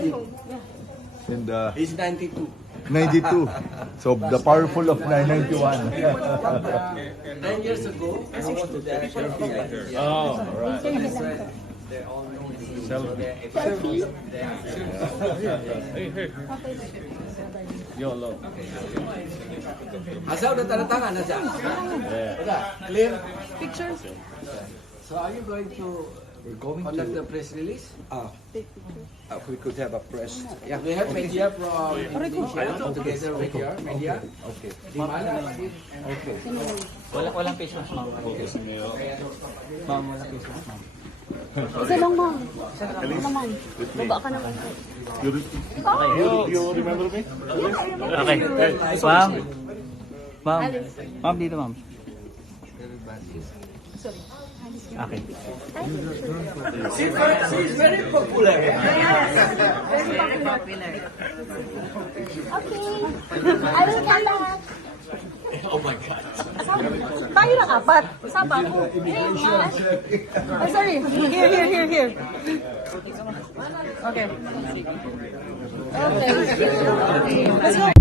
And He's 92. 92. So the powerful of 991. 10 years ago, I was the director of the Oh, right. They all know him. Selfie. Hey. YOLO. Asaw na talatangan na siya. Clear? Picture. So are you going to conduct the press release? We could have a press. Yeah, we have media from Indonesia together with your media. Okay. Dimana? Okay. Walang patience, ma'am. Okay. Ma'am, walang patience, ma'am. Isa lang, ma'am. Isa lang, ma'am. Baba ka naman. You remember me? Okay. Ma'am. Ma'am. Ma'am, dito, ma'am. Okay. She's very popular. Very popular. Okay. I will come back. Oh my God. Tayo lang apat. Saba ko. Oh, sorry. Here. Okay. Okay. Let's go.